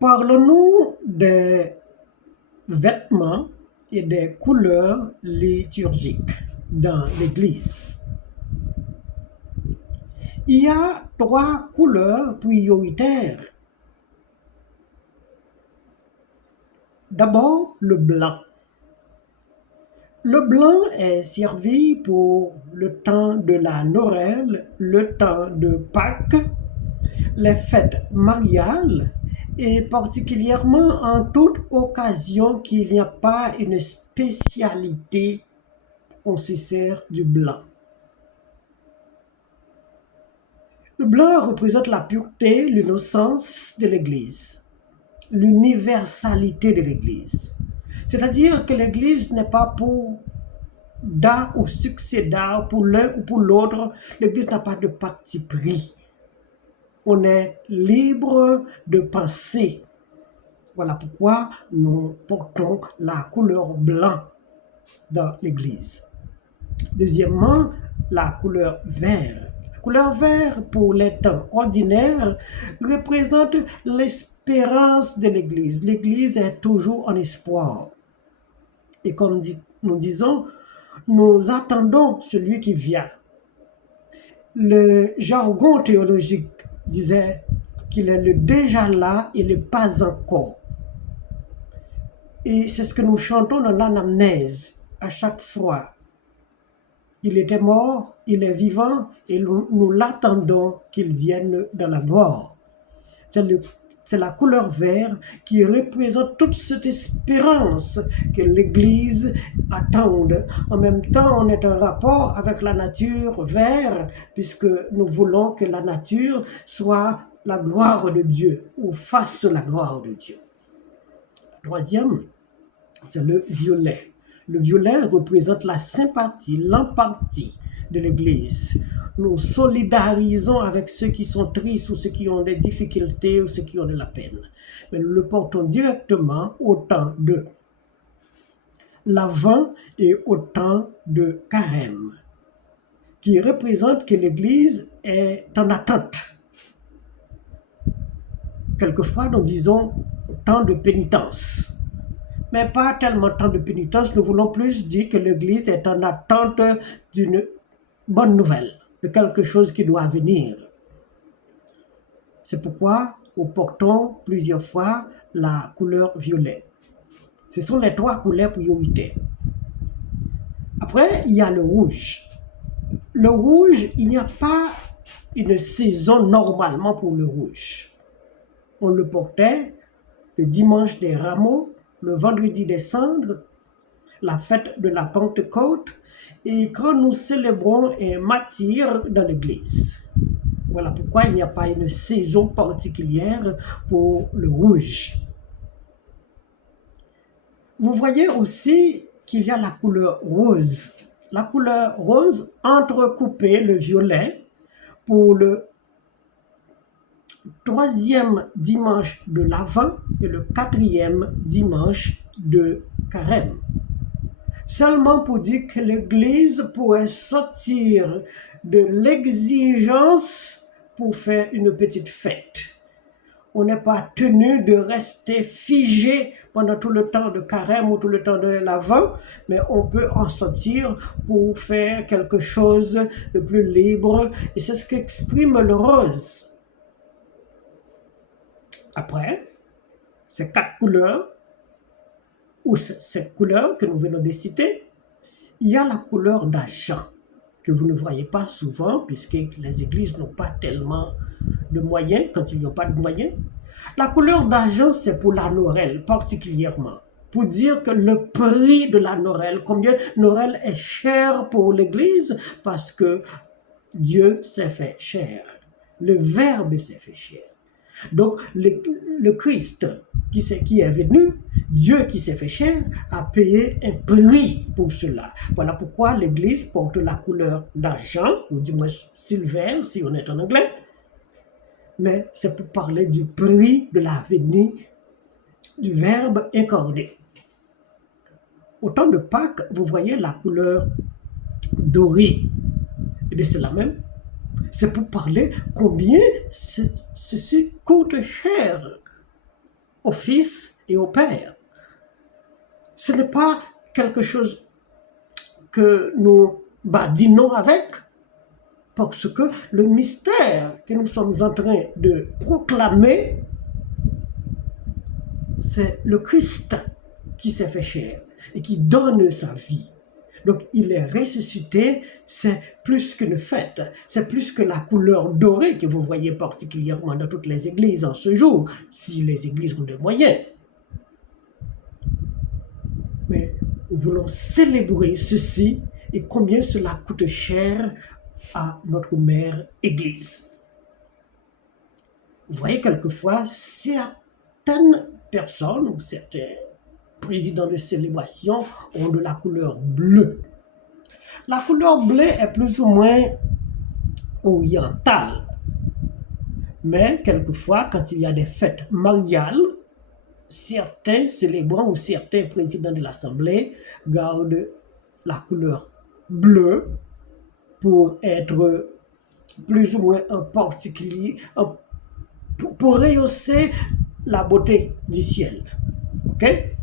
Parlons-nous des vêtements et des couleurs liturgiques dans l'Église. Il y a trois couleurs prioritaires. D'abord, le blanc. Le blanc est servi pour le temps de la Noël, le temps de Pâques, les fêtes mariales et particulièrement en toute occasion qu'il n'y a pas une spécialité, on se sert du blanc. Le blanc représente la pureté, l'innocence de l'Église, l'universalité de l'Église. C'est-à-dire que l'Église n'est pas pour d'art ou succédant, pour l'un ou pour l'autre. L'Église n'a pas de parti pris. On est libre de penser. Voilà pourquoi nous portons la couleur blanc dans l'Église. Deuxièmement, la couleur vert. La couleur vert, pour les temps ordinaires, représente l'espérance de l'Église. L'Église est toujours en espoir. Et comme nous disons, nous attendons celui qui vient. Le jargon théologique disait qu'il est le déjà là et le pas encore. Et c'est ce que nous chantons dans l'anamnèse à chaque fois. Il était mort, il est vivant et nous l'attendons qu'il vienne dans la gloire. C'est la couleur vert qui représente toute cette espérance que l'Église attend. En même temps, on est en rapport avec la nature vert, puisque nous voulons que la nature soit la gloire de Dieu, ou fasse la gloire de Dieu. Troisième, c'est le violet. Le violet représente la sympathie, l'empathie de l'Église. Nous solidarisons avec ceux qui sont tristes ou ceux qui ont des difficultés ou ceux qui ont de la peine. Mais nous le portons directement au temps de l'Avent et au temps de Carême, qui représente que l'Église est en attente. Quelquefois, nous disons temps de pénitence. Mais pas tellement temps de pénitence, nous voulons plus dire que l'Église est en attente d'une bonne nouvelle, de quelque chose qui doit venir. C'est pourquoi nous portons plusieurs fois la couleur violet. Ce sont les trois couleurs prioritaires. Après, il y a le rouge. Le rouge, il n'y a pas une saison normalement pour le rouge. On le portait le dimanche des rameaux, le vendredi des cendres, la fête de la Pentecôte, et quand nous célébrons un martyre dans l'Église. Voilà pourquoi il n'y a pas une saison particulière pour le rouge. Vous voyez aussi qu'il y a la couleur rose. La couleur rose entrecoupée le violet pour le troisième dimanche de l'Avent et le quatrième dimanche de Carême. Seulement pour dire que l'Église pourrait sortir de l'exigence pour faire une petite fête. On n'est pas tenu de rester figé pendant tout le temps de Carême ou tout le temps de l'Avent, mais on peut en sortir pour faire quelque chose de plus libre. Et c'est ce qu'exprime le rose. Après, ces quatre couleurs, ou cette couleur que nous venons de citer, il y a la couleur d'argent, que vous ne voyez pas souvent, puisque les églises n'ont pas tellement de moyens, quand ils n'ont pas de moyens. La couleur d'argent, c'est pour la Noël, particulièrement, pour dire que le prix de la Noël, combien Noël est cher pour l'église, parce que Dieu s'est fait cher. Le Verbe s'est fait cher. Donc, le Christ qui est venu, Dieu qui s'est fait cher, a payé un prix pour cela. Voilà pourquoi l'Église porte la couleur d'argent, ou du moins silver, si on est en anglais. Mais c'est pour parler du prix de la venue du Verbe incarné. Au temps de Pâques, vous voyez la couleur dorée. Et bien c'est la même. C'est pour parler combien ceci coûte cher. au Fils et au Père. Ce n'est pas quelque chose que nous badinons avec, parce que le mystère que nous sommes en train de proclamer, c'est le Christ qui s'est fait chair et qui donne sa vie. Donc il est ressuscité, c'est plus qu'une fête, c'est plus que la couleur dorée que vous voyez particulièrement dans toutes les églises en ce jour, si les églises ont des moyens. Mais nous voulons célébrer ceci et combien cela coûte cher à notre mère Église. Vous voyez, quelquefois, certaines personnes ou certains présidents de célébration ont de la couleur bleue. La couleur bleue est plus ou moins orientale. Mais quelquefois, quand il y a des fêtes mariales, certains célébrants ou certains présidents de l'Assemblée gardent la couleur bleue pour être plus ou moins en particulier, pour rehausser la beauté du ciel. Ok?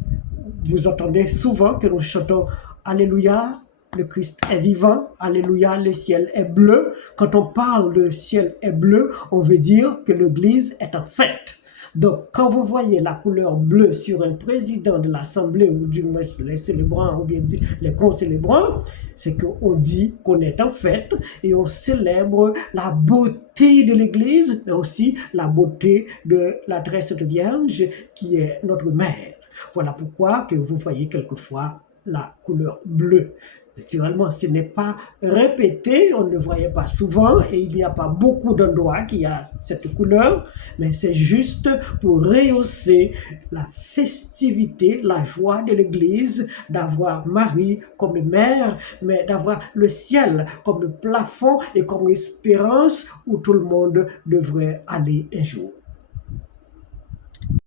Vous entendez souvent que nous chantons Alléluia, le Christ est vivant, Alléluia, le ciel est bleu. Quand on parle de ciel est bleu, on veut dire que l'Église est en fête. Donc, quand vous voyez la couleur bleue sur un président de l'Assemblée ou du moins les célébrants ou bien les concélébrants, c'est qu'on dit qu'on est en fête et on célèbre la beauté de l'Église, mais aussi la beauté de la très sainte Vierge qui est notre mère. Voilà pourquoi que vous voyez quelquefois la couleur bleue. Naturellement, ce n'est pas répété, on ne le voyait pas souvent et il n'y a pas beaucoup d'endroits qui a cette couleur, mais c'est juste pour rehausser la festivité, la joie de l'Église d'avoir Marie comme mère, mais d'avoir le ciel comme plafond et comme espérance où tout le monde devrait aller un jour.